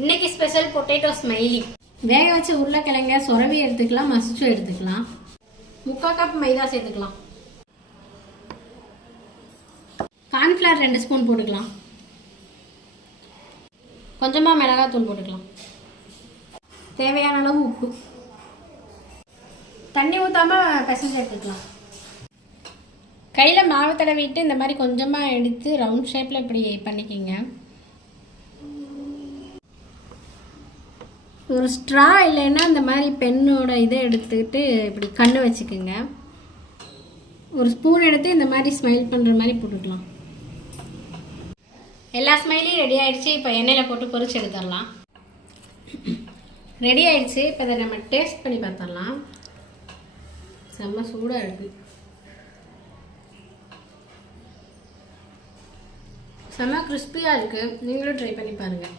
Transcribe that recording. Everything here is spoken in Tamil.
இன்னைக்கு ஸ்பெஷல் பொட்டேட்டோ ஸ்மைலி. வேக வச்ச உருளைக்கிழங்க சொரவி எடுத்துக்கலாம், மசிச்சு எடுத்துக்கலாம். 3/4 கப் மைதா சேர்த்துக்கலாம். கார்ன்ஃப்ளவர் 2 ஸ்பூன் போட்டுக்கலாம். கொஞ்சமாக மிளகாத்தூள் போட்டுக்கலாம். தேவையான அளவு உப்பு. தண்ணி ஊற்றாம பிசைஞ்சு எடுத்துக்கலாம். கையில் மாவு தடவிட்டு இந்த மாதிரி கொஞ்சமாக எடுத்து ரவுண்ட் ஷேப்பில் இப்படி பண்ணிக்கிங்க. ஒரு ஸ்ட்ரா இல்லைன்னா இந்த மாதிரி பெண்ணோட இதை எடுத்துக்கிட்டு இப்படி கண்ணு வச்சுக்கோங்க. ஒரு ஸ்பூன் எடுத்து இந்த மாதிரி ஸ்மைல் பண்ணுற மாதிரி போட்டுக்கலாம். எல்லா ஸ்மைலையும் ரெடி ஆகிடுச்சு. இப்போ எண்ணெயில் போட்டு பொரிச்சு எடுத்துடலாம். ரெடி ஆகிடுச்சு. இப்போ இதை நம்ம டேஸ்ட் பண்ணி பார்த்துடலாம். செம்ம சூடாக இருக்குது. செம்ம கிறிஸ்பியாக இருக்குது. நீங்களும் ட்ரை பண்ணி பாருங்கள்.